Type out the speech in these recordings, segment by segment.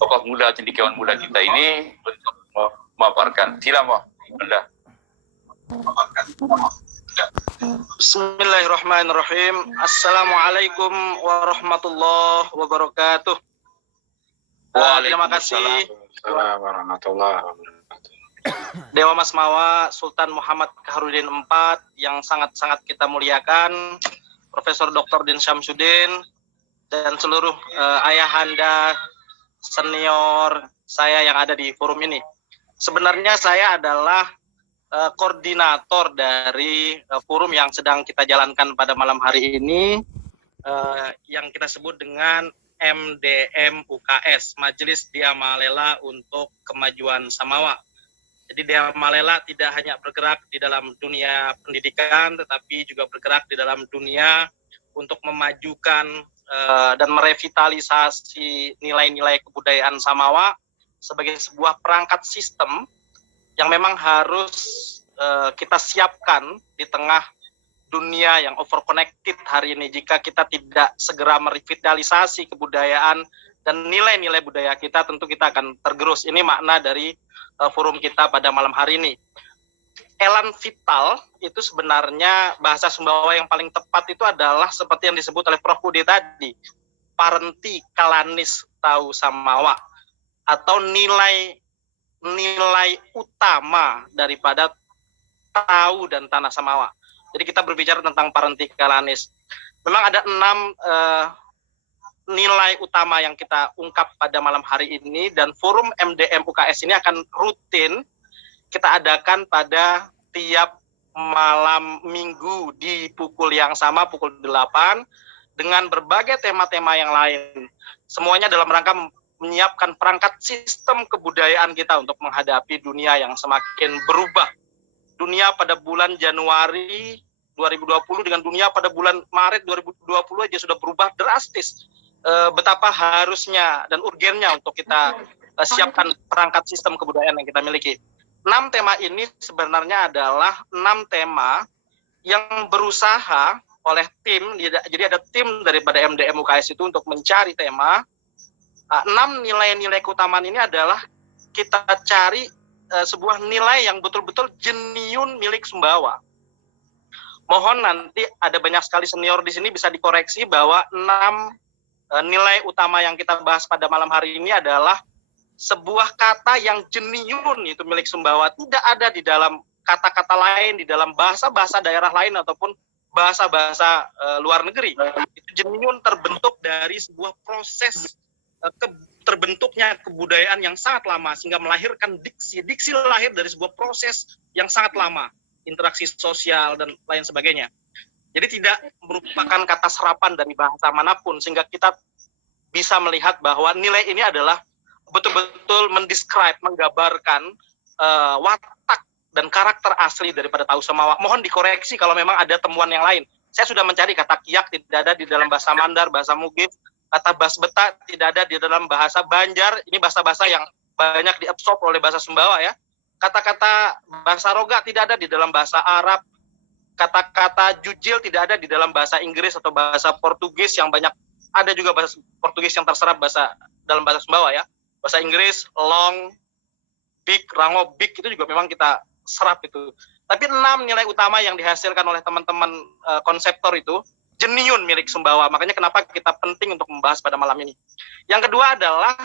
tokoh muda, cendekiawan muda kita ini untuk memaparkan. Sila Mo, Anda. Bismillahirrahmanirrahim. Assalamualaikum warahmatullahi wabarakatuh. Terima kasih warahmatullahi wabarakatuh. Dewa Masmawa Sultan Muhammad Kaharudin IV yang sangat-sangat kita muliakan, Profesor Dr. Din Syamsuddin, dan seluruh ayahanda senior saya yang ada di forum ini. Sebenarnya saya adalah koordinator dari forum yang sedang kita jalankan pada malam hari ini, yang kita sebut dengan MDM UKS, Majelis Diamalela untuk Kemajuan Samawa. Jadi Diamalela tidak hanya bergerak di dalam dunia pendidikan, tetapi juga bergerak di dalam dunia untuk memajukan dan merevitalisasi nilai-nilai kebudayaan Samawa sebagai sebuah perangkat sistem yang memang harus kita siapkan di tengah dunia yang overconnected hari ini. Jika kita tidak segera merevitalisasi kebudayaan dan nilai-nilai budaya kita, tentu kita akan tergerus. Ini makna dari forum kita pada malam hari ini. Elan vital itu sebenarnya bahasa Sumbawa yang paling tepat itu adalah seperti yang disebut oleh Prof. Budi tadi, parenti kalanis tau Samawa, atau nilai utama daripada tahu dan tanah Samawa. Jadi kita berbicara tentang parenti kalanis. Memang ada 6 nilai utama yang kita ungkap pada malam hari ini, dan forum MDM UKS ini akan rutin kita adakan pada tiap malam minggu di pukul yang sama, pukul 8, dengan berbagai tema-tema yang lain. Semuanya dalam rangka menyiapkan perangkat sistem kebudayaan kita untuk menghadapi dunia yang semakin berubah. Dunia pada bulan Januari 2020 dengan dunia pada bulan Maret 2020 aja sudah berubah drastis. Betapa harusnya dan urgennya untuk kita siapkan perangkat sistem kebudayaan yang kita miliki. 6 tema ini sebenarnya adalah 6 tema yang berusaha oleh tim, jadi ada tim daripada MDM UKS itu untuk mencari tema. 6 nilai-nilai keutamaan ini adalah kita cari sebuah nilai yang betul-betul jeniun milik Sumbawa. Mohon nanti ada banyak sekali senior di sini bisa dikoreksi bahwa 6 nilai utama yang kita bahas pada malam hari ini adalah sebuah kata yang jeniun itu milik Sumbawa. Tidak ada di dalam kata-kata lain, di dalam bahasa-bahasa daerah lain ataupun bahasa-bahasa luar negeri. Itu jeniun terbentuk dari sebuah proses terbentuknya kebudayaan yang sangat lama sehingga melahirkan diksi. Diksi lahir dari sebuah proses yang sangat lama, interaksi sosial dan lain sebagainya. Jadi tidak merupakan kata serapan dari bahasa manapun, sehingga kita bisa melihat bahwa nilai ini adalah betul-betul mendescribe, menggambarkan watak dan karakter asli daripada Tahu Samawa. Mohon dikoreksi kalau memang ada temuan yang lain. Saya sudah mencari kata kiyak tidak ada di dalam bahasa Mandar, bahasa Mugif, kata basbeta tidak ada di dalam bahasa Banjar. Ini bahasa-bahasa yang banyak diabsorb oleh bahasa Sumbawa ya. Kata-kata bahasa Roga tidak ada di dalam bahasa Arab. Kata-kata jujil tidak ada di dalam bahasa Inggris atau bahasa Portugis yang banyak. Ada juga bahasa Portugis yang terserap dalam bahasa Sumbawa ya. Bahasa Inggris, long, big, rango, big itu juga memang kita serap itu. Tapi 6 nilai utama yang dihasilkan oleh teman-teman konseptor itu jeniun milik Sumbawa. Makanya kenapa kita penting untuk membahas pada malam ini. Yang kedua adalah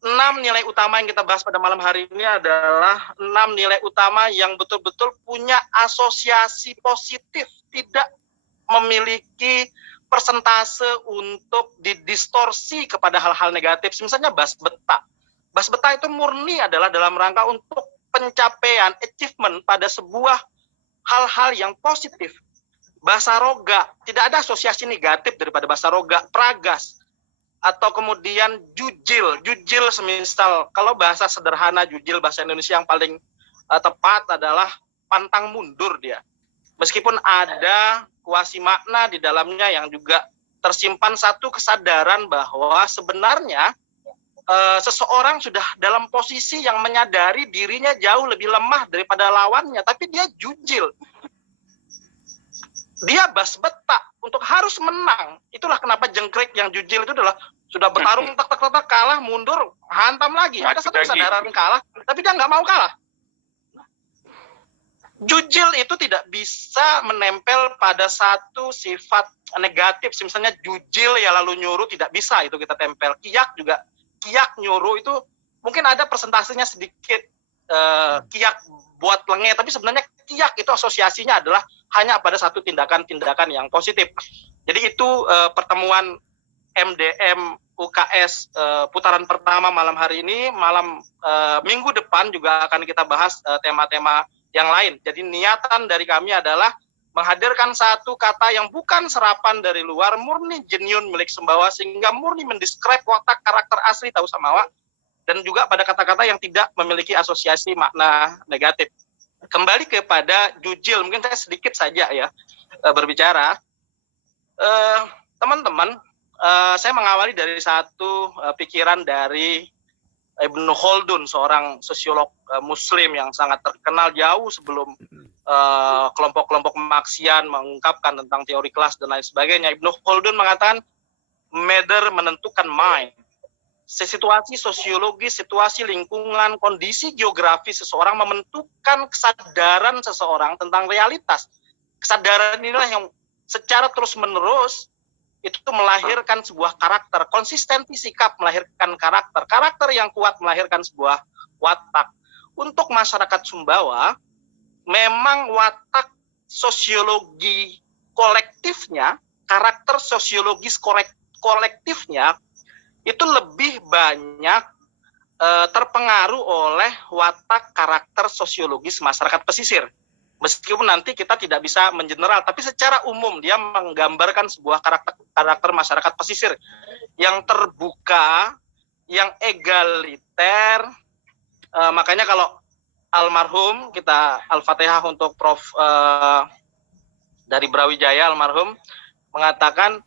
6 nilai utama yang kita bahas pada malam hari ini adalah 6 nilai utama yang betul-betul punya asosiasi positif, tidak memiliki persentase untuk didistorsi kepada hal-hal negatif. Misalnya basbeta. Basbeta itu murni adalah dalam rangka untuk pencapaian, achievement pada sebuah hal-hal yang positif. Bahasa Roga, tidak ada asosiasi negatif daripada bahasa Roga. Pragas, atau kemudian jujil semisal, kalau bahasa sederhana jujil bahasa Indonesia yang paling tepat adalah pantang mundur dia. Meskipun ada kuasi makna di dalamnya yang juga tersimpan satu kesadaran bahwa sebenarnya seseorang sudah dalam posisi yang menyadari dirinya jauh lebih lemah daripada lawannya, tapi dia jujil. Dia basbeta untuk harus menang. Itulah kenapa jengkrik yang jujil itu adalah Sudah bertarung, tak kalah, mundur, hantam lagi. Ada satu kesadaran kalah, tapi dia nggak mau kalah. Jujil itu tidak bisa menempel pada satu sifat negatif. Misalnya jujil ya lalu nyuruh, tidak bisa itu kita tempel. Kiyak juga, kiyak nyuruh itu mungkin ada persentasenya sedikit kiyak buat lenge, tapi sebenarnya kiyak itu asosiasinya adalah hanya pada satu tindakan-tindakan yang positif. Jadi itu pertemuan MDM UKS putaran pertama malam hari ini. Minggu depan juga akan kita bahas tema-tema yang lain. Jadi niatan dari kami adalah menghadirkan satu kata yang bukan serapan dari luar, murni genuine milik Sumbawa, sehingga murni mendescribe watak karakter asli Tahu Samawa, dan juga pada kata-kata yang tidak memiliki asosiasi makna negatif. Kembali kepada jujil, mungkin saya sedikit saja ya berbicara. Teman-teman, saya mengawali dari satu pikiran dari Ibnu Khaldun, seorang sosiolog Muslim yang sangat terkenal jauh sebelum kelompok-kelompok Marxian mengungkapkan tentang teori kelas dan lain sebagainya. Ibnu Khaldun mengatakan matter menentukan mind. Situasi sosiologis, situasi lingkungan, kondisi geografis seseorang menentukan kesadaran seseorang tentang realitas. Kesadaran inilah yang secara terus-menerus itu melahirkan sebuah karakter. Konsistensi sikap melahirkan karakter. Karakter yang kuat melahirkan sebuah watak. Untuk masyarakat Sumbawa, memang watak sosiologi kolektifnya, karakter sosiologis kolektifnya, itu lebih banyak terpengaruh oleh watak karakter sosiologis masyarakat pesisir. Meskipun nanti kita tidak bisa mengeneral, tapi secara umum dia menggambarkan sebuah karakter masyarakat pesisir yang terbuka, yang egaliter. Makanya kalau almarhum, kita Al-Fatihah untuk Prof dari Brawijaya almarhum, mengatakan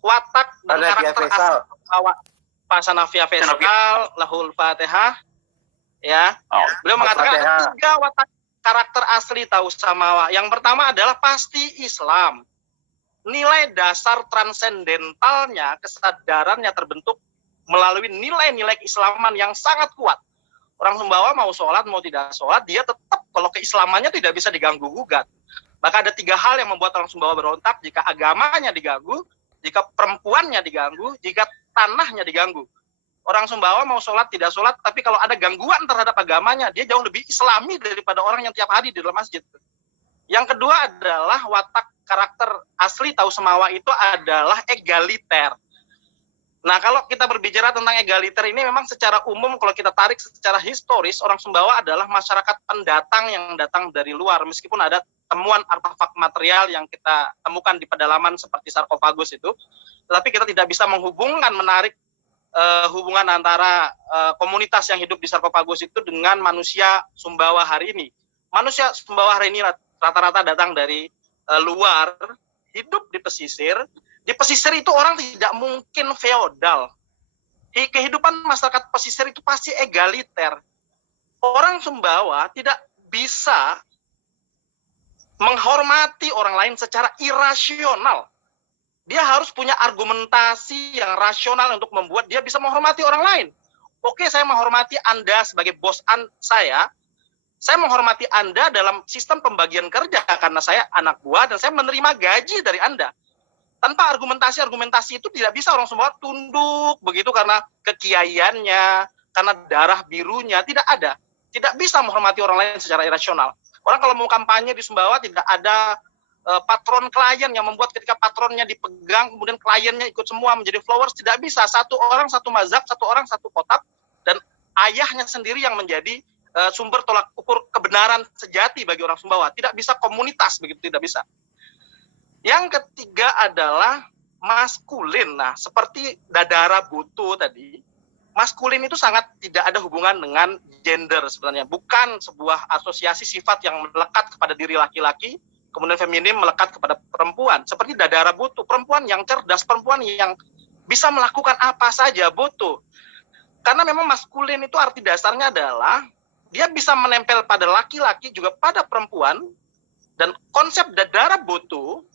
watak dan karakter asli Pak Sanafia Faisal, lahul Fatihah, ya. Beliau mengatakan ada 3 watak karakter asli Tahu Samawa. Yang pertama adalah pasti Islam. Nilai dasar transendentalnya, kesadarannya terbentuk melalui nilai-nilai keislaman yang sangat kuat. Orang Sumbawa mau sholat, mau tidak sholat, dia tetap kalau keislamannya tidak bisa diganggu-gugat. Maka ada 3 hal yang membuat orang Sumbawa berontak: jika agamanya diganggu, jika perempuannya diganggu, jika tanahnya diganggu. Orang Sumbawa mau sholat, tidak sholat, tapi kalau ada gangguan terhadap agamanya, dia jauh lebih islami daripada orang yang tiap hari di dalam masjid. Yang kedua adalah watak karakter asli Tahu Samawa itu adalah egaliter. Nah, kalau kita berbicara tentang egaliter ini, memang secara umum kalau kita tarik secara historis, orang Sumbawa adalah masyarakat pendatang yang datang dari luar. Meskipun ada temuan artefak material yang kita temukan di pedalaman seperti sarkofagus itu, tetapi kita tidak bisa menghubungkan, menarik hubungan antara komunitas yang hidup di sarkofagus itu dengan manusia Sumbawa hari ini. Manusia Sumbawa hari ini rata-rata datang dari luar, hidup di pesisir. Di pesisir itu orang tidak mungkin feodal. Kehidupan masyarakat pesisir itu pasti egaliter. Orang Sumbawa tidak bisa menghormati orang lain secara irasional. Dia harus punya argumentasi yang rasional untuk membuat dia bisa menghormati orang lain. Oke, saya menghormati Anda sebagai bos saya menghormati Anda dalam sistem pembagian kerja karena saya anak buah dan saya menerima gaji dari Anda. Tanpa argumentasi itu tidak bisa orang Sumbawa tunduk begitu karena kekiaiannya, karena darah birunya, tidak ada. Tidak bisa menghormati orang lain secara irasional. Orang kalau mau kampanye di Sumbawa tidak ada patron klien yang membuat ketika patronnya dipegang kemudian kliennya ikut semua menjadi followers. Tidak bisa. Satu orang satu mazhab, satu orang satu kotak, dan ayahnya sendiri yang menjadi sumber tolak ukur kebenaran sejati bagi orang Sumbawa. Tidak bisa komunitas begitu, tidak bisa. Yang ketiga adalah maskulin. Nah, seperti Dadara Butuh tadi, maskulin itu sangat tidak ada hubungan dengan gender sebenarnya. Bukan sebuah asosiasi sifat yang melekat kepada diri laki-laki, kemudian feminim melekat kepada perempuan. Seperti Dadara Butuh, perempuan yang cerdas, perempuan yang bisa melakukan apa saja Butuh. Karena memang maskulin itu arti dasarnya adalah dia bisa menempel pada laki-laki juga pada perempuan. Dan konsep Dadara Butuh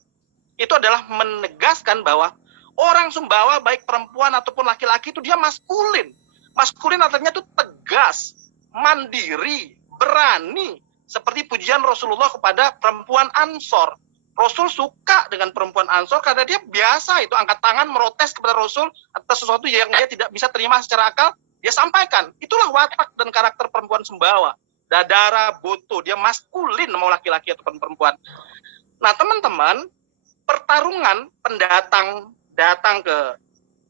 itu adalah menegaskan bahwa Orang Sumbawa baik perempuan ataupun laki-laki itu dia maskulin. Maskulin artinya itu tegas, mandiri, berani. Seperti pujian Rasulullah kepada perempuan Ansor. Rasul suka dengan perempuan Ansor karena dia biasa itu angkat tangan merotes kepada Rasul atas sesuatu yang dia tidak bisa terima secara akal, dia sampaikan. Itulah watak dan karakter perempuan Sumbawa. Dadara, boto, dia maskulin mau laki-laki ataupun perempuan. Nah, teman-teman, pertarungan pendatang datang ke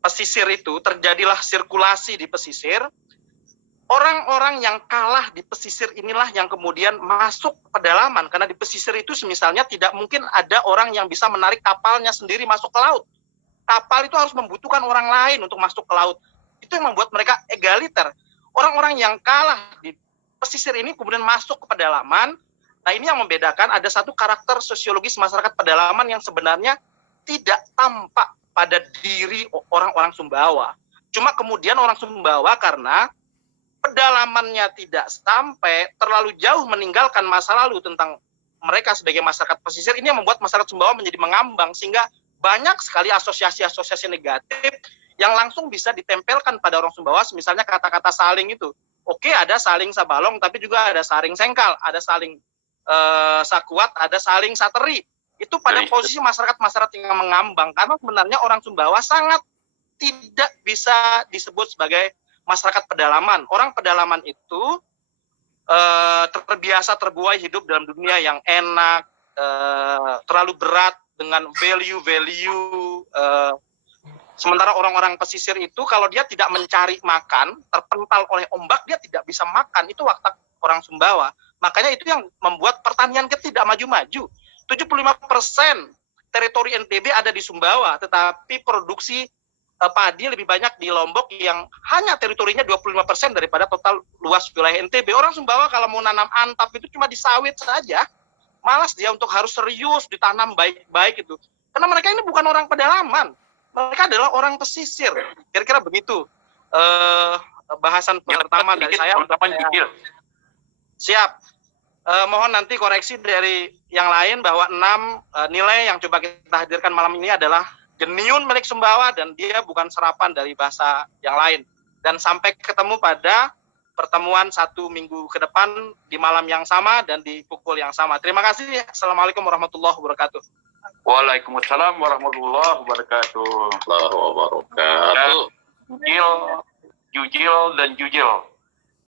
pesisir itu, terjadilah sirkulasi di pesisir. Orang-orang yang kalah di pesisir inilah yang kemudian masuk ke pedalaman, karena di pesisir itu misalnya tidak mungkin ada orang yang bisa menarik kapalnya sendiri masuk ke laut. Kapal itu harus membutuhkan orang lain untuk masuk ke laut. Itu yang membuat mereka egaliter. Orang-orang yang kalah di pesisir ini kemudian masuk ke pedalaman. Nah, ini yang membedakan, ada satu karakter sosiologis masyarakat pedalaman yang sebenarnya tidak tampak pada diri orang-orang Sumbawa. Cuma kemudian orang Sumbawa karena pedalamannya tidak sampai, terlalu jauh meninggalkan masa lalu tentang mereka sebagai masyarakat pesisir, ini yang membuat masyarakat Sumbawa menjadi mengambang, sehingga banyak sekali asosiasi-asosiasi negatif yang langsung bisa ditempelkan pada orang Sumbawa, misalnya kata-kata saling itu. Oke, ada saling sabalong, tapi juga ada saling sengkal, ada saling sakuat, ada saling sateri. Itu pada posisi masyarakat-masyarakat yang mengambang, karena sebenarnya orang Sumbawa sangat tidak bisa disebut sebagai masyarakat pedalaman. Orang pedalaman itu terbiasa terbuai hidup dalam dunia yang enak, terlalu berat dengan value-value. Sementara orang-orang pesisir itu kalau dia tidak mencari makan, terpental oleh ombak, dia tidak bisa makan. Itu watak orang Sumbawa. Makanya itu yang membuat pertanian kita tidak maju-maju. 75% teritori NTB ada di Sumbawa, tetapi produksi padi lebih banyak di Lombok yang hanya teritorinya 25% daripada total luas wilayah NTB. Orang Sumbawa kalau mau nanam antap itu cuma di sawit saja. Malas dia untuk harus serius ditanam baik-baik itu. Karena mereka ini bukan orang pedalaman. Mereka adalah orang pesisir. Kira-kira begitu bahasan pertama dari saya. Siap. Mohon nanti koreksi dari yang lain bahwa 6 nilai yang coba kita hadirkan malam ini adalah genyun milik Sumbawa dan dia bukan serapan dari bahasa yang lain. Dan sampai ketemu pada pertemuan 1 minggu ke depan di malam yang sama dan di pukul yang sama. Terima kasih. Assalamualaikum warahmatullahi wabarakatuh. Waalaikumsalam warahmatullahi wabarakatuh. Allahu wabarakatuh. Jujil dan Jujil.